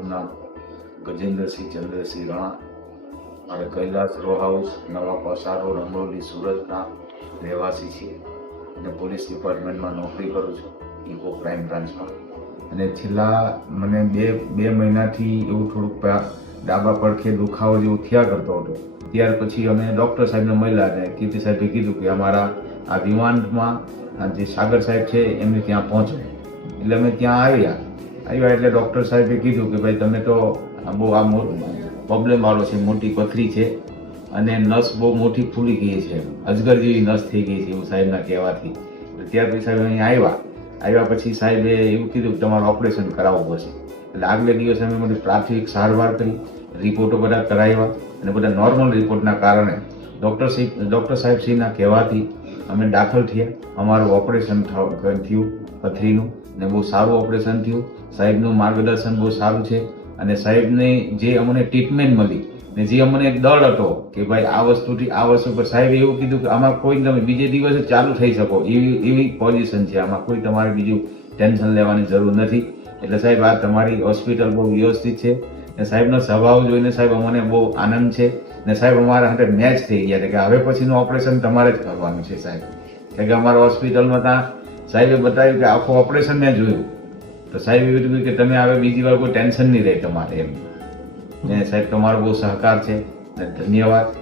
મારું નામ ગજેન્દ્રસિંહ ચંદ્રસિંહ રાણા. મારે કૈલાસ રો હાઉસ નવા પસારો રમોલી સુરતના રહેવાસી છીએ અને પોલીસ ડિપાર્ટમેન્ટમાં નોકરી કરું છું, ઇકો ક્રાઇમ બ્રાન્ચમાં. અને છેલ્લા મને બે મહિનાથી એવું થોડુંક ડાબા પડખે દુખાવો જેવું થયા કરતો હતો. ત્યાર પછી અમે ડૉક્ટર સાહેબને મળ્યા અને કીર્તિ સાહેબે કીધું કે અમારા આ રિમાન્ડમાં જે સાગર સાહેબ છે એમને ત્યાં પહોંચો. એટલે અમે ત્યાં આવ્યા એટલે ડૉક્ટર સાહેબે કીધું કે ભાઈ તમે તો બહુ આ પ્રોબ્લેમવાળો છે, મોટી પથરી છે અને નસ બહુ મોટી ફૂલી ગઈ છે, અજગર જેવી નસ થઈ ગઈ છે એવું સાહેબના કહેવાથી. ત્યાર પછી સાહેબ અહીંયા આવ્યા પછી સાહેબે એવું કીધું કે તમારે ઓપરેશન કરાવવું પડશે. એટલે આગલે દિવસે અમે બધી પ્રાથમિક સારવાર કરી, રિપોર્ટો બધા કરાવ્યા અને બધા નોર્મલ રિપોર્ટના કારણે ડૉક્ટર સાહેબશ્રીના કહેવાથી અમે દાખલ થયા. અમારું ઓપરેશન થયું પથરીનું ને બહુ સારું ઓપરેશન થયું. સાહેબનું માર્ગદર્શન બહુ સારું છે અને સાહેબને જે અમને ટ્રીટમેન્ટ મળી ને જે અમને એક ડર હતો કે ભાઈ આ વસ્તુથી આ વસ્તુ પર સાહેબે એવું કીધું કે આમાં કોઈ તમે બીજે દિવસે ચાલુ થઈ શકો એવી પોઝિશન છે, આમાં કોઈ તમારે બીજું ટેન્શન લેવાની જરૂર નથી. એટલે સાહેબ આ તમારી હોસ્પિટલ બહુ વ્યવસ્થિત છે ને સાહેબનો સ્વભાવ જોઈને સાહેબ અમને બહુ આનંદ છે ને સાહેબ અમારા સાથે મેચ થઈ ગયા કે હવે પછીનું ઓપરેશન તમારે જ કરવાનું છે સાહેબ. કારણ કે અમારા હોસ્પિટલમાં ત્યાં સાહેબે બતાવ્યું કે આખું ઓપરેશન મેં જોયું તો સાહેબ એવું કીધું કે તમે હવે બીજી વાર કોઈ ટેન્શન નહીં રહે તમારે એમ. ને સાહેબ તમારો બહુ સહકાર છે ને ધન્યવાદ.